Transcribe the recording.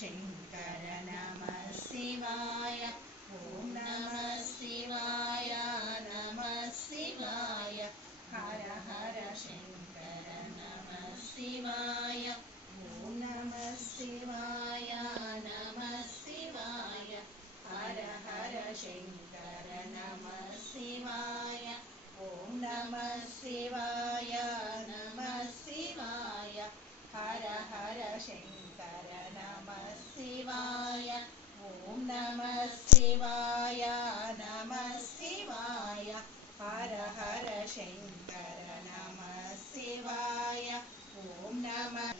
शङ्कर नमः शिवाय ॐ नमः शिवाय नमः शिवाय हर हर शङ्कर नमः शिवाय ॐ नमः शिवाय नमः शिवाय हर हर शङ्कर नमः शिवाय ॐ नमः शिवाय नमः शिवाय हर हर शङ्कर नमः शिवाय ॐ नमः शिवाय नमः शिवाय हर हर शङ्कर नमः शिवाय ॐ नमः